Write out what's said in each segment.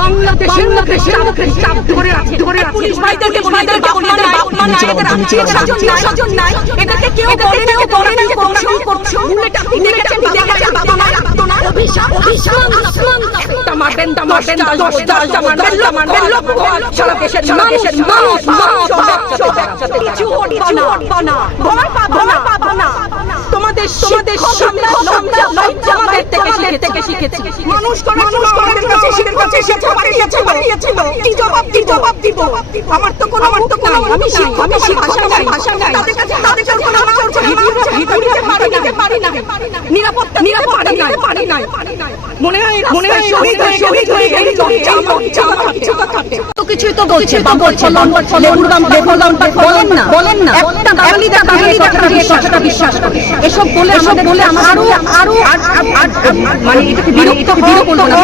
বাংলাদেশের মুখে চাপ ধরে আছে পুলিশ ভাইদেরকে স্বজন নাই এটাকে কেউ করে না করছো দেখেছেন অভিশাপ মারবেন 10টা মারবেন সারা দেশের কিছু উঠবা না ভয় পাবো না তোমাদের আমাদের থেকে শিখেছি মানুষ আমাদের কাছে শিখেছিল কি জবাব দিব আমার তো কোনো আমি ভাষা নাই তাদের কাছে পারি না নিরাপত্তা পারি না মনে হয় শহীদ হয়ে তো কিছুই তো বলছে বলেন না একটা কথাটা বিশ্বাস করে এসব বলে আমার আরো মানে এটাকে বিরক্ত বলবো না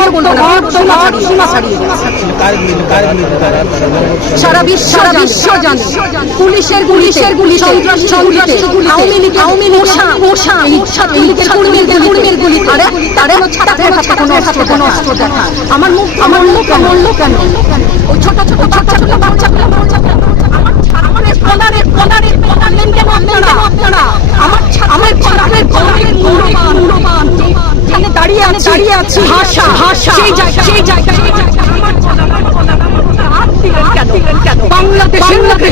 সীমা ছাড়িয়ে সারা বিশ্ব জানে পুলিশের গুলি সন্ত্রাসী আওয়ামী লীগ মশা কর্মীর গুলি তারা কোনো অস্ত্র দেখা আমার মুখ কেন ওই ছোট বাচ্চাগুলো আমার মূল্যবান দাঁড়িয়ে আছি ভাষা সেই জায়গা বাংলাদেশের মুখে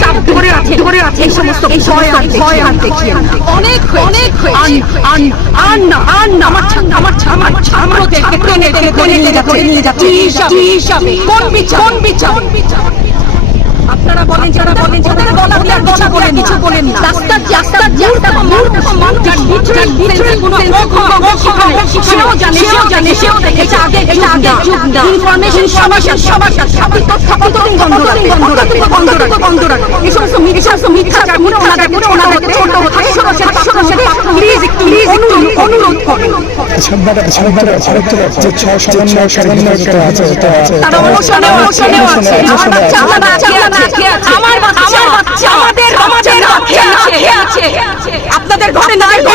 চাপ ধরে আছে এই সমস্ত ভয় আর দেখিয়ে অনেক আমার ছাত্রদেরকে টেনে নিয়ে যাচ্ছে কোন বিচার আপনারা বলেন যারা বলেন যাদের গলা দিয়ে কিছু বলেন না রাস্তার সেও জানে এটা আগে যুগ না ইনফরমেশন সবার সাথে বন্ধ রাখে এই সমস্ত মিথ্যা ওনাদের ছোট প্লিজ অনুরোধ করেন তারা অনশনে আছে আপনাদের ঘরে নাই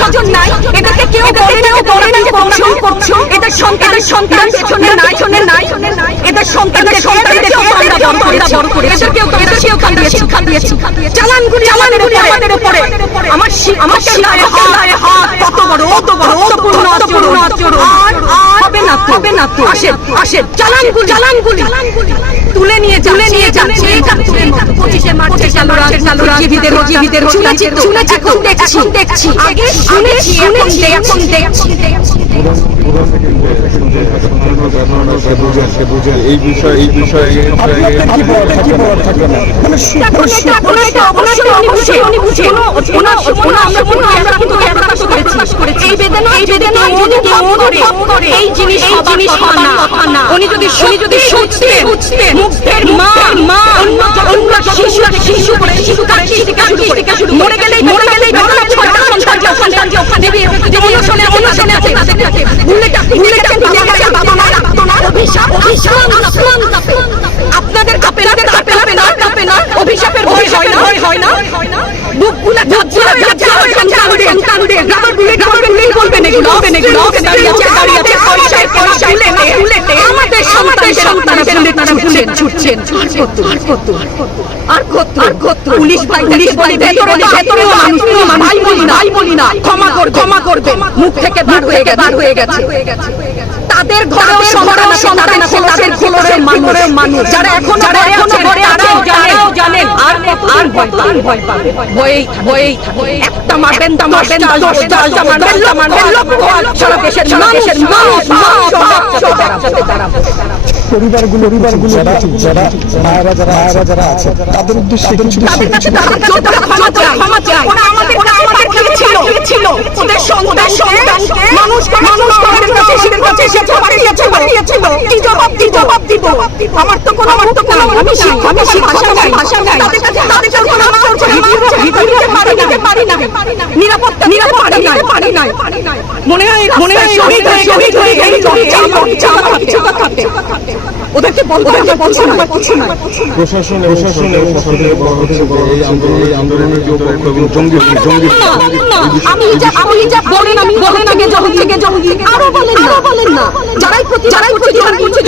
স্বজন নাই এটাকে কেউ করে না করছো এদের সন্তান পেছনে নাই এদের সন্তানদের বড় করেছে এদেরকেও শিক্ষা দিয়েছি চালানগুলি আমাদের উপরে আমার শিলায় হাত কত বড় আর হবে না তো আসে চালানগুলি তুলে নিয়ে যাচ্ছে 25 মার্চে চালুরা জীবিদের শুনেছি দেখছি আগে শুনেছি এখন দেখছি এই বিষয়ে এই জিনিস উনি যদি শুনতেন মুখের মা অন্য শিশু মরে গেলে আপনাদের কাঁপে না অভিশাপের ভয় হয় না বুকগুলা কান্দে রাবার বুলেট বলবেন এগুলো দাঁড়িয়ে আমাদের সন্তানরা বুলেট ছুটছেন আর কত পুলিশ ভাই ভেতরে ভাই বলি না ক্ষমা করবেন মুখ থেকে বার হয়ে গেছে তাদের ঘরেও সন্তান আছে তাদের ঘরের মানুষ যারা এখনো ঘরে তারাও জানেন আর ভয় পাবে ভয়েই একটা মারবেন 10টা মারবেন সারা দেশের পরিবারগুলো মায়েরা যারা আছে তাদের উদ্দেশ্যে ক্ষমা চাই ছিল ওদের সন্তান মানুষ কি জবাব দিব আমার তো কোনো আমি ভাষা নাই তাদের কাছে পারি না নিরাপত্তা পারি না মনে হয় শহীদ হয়ে ওদেরকে বলতে হবে কিছু নয়। প্রশাসন এবং সরকার থেকে বলা হচ্ছে যে এই আন্দোলনের যে পক্ষ এবং জঙ্গি আমি হিজাব বলেন আগে জঙ্গি আরো বলেন না যারাই প্রতিবাদ করছে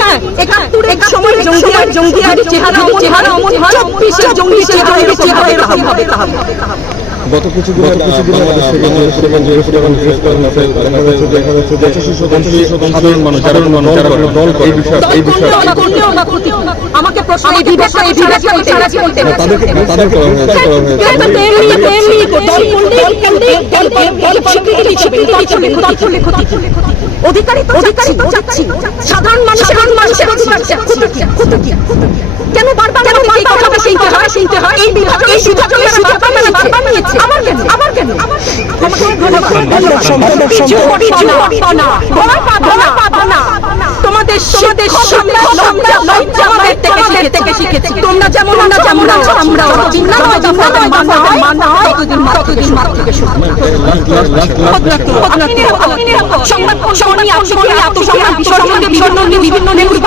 হ্যাঁ 71 এক সময় জঙ্গি আর চেহারা অমন হয় 24 এর জঙ্গি চেহারা এরকম হবে তাহলে গত কিছুদিন দেখা যাচ্ছে যে 85% সাধারণ মানুষ যারা দল করে এই বিষয়ে আমাকে প্রশ্ন এই বিবেকটা বলতে তাদের করা হয়েছে। অধিকারী তো চাচ্ছি সাধারণ মানুষের অধিকার ক্ষতি কি কেন বারবার এই কথাটা শুনতে হয় এই বিভাজনের বারবার নিয়েছে আমার কেন কিছু করব না তোমাদের আমাদের থেকে শিখেছি তোমরা যেমন আমরা ততদিন মার থেকে শুরু বিভিন্ন নিউজ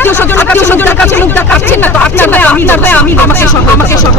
আত্মীয় স্বজনের কাছে মুখ দেখাচ্ছেন না তো আমি আমাকে সহ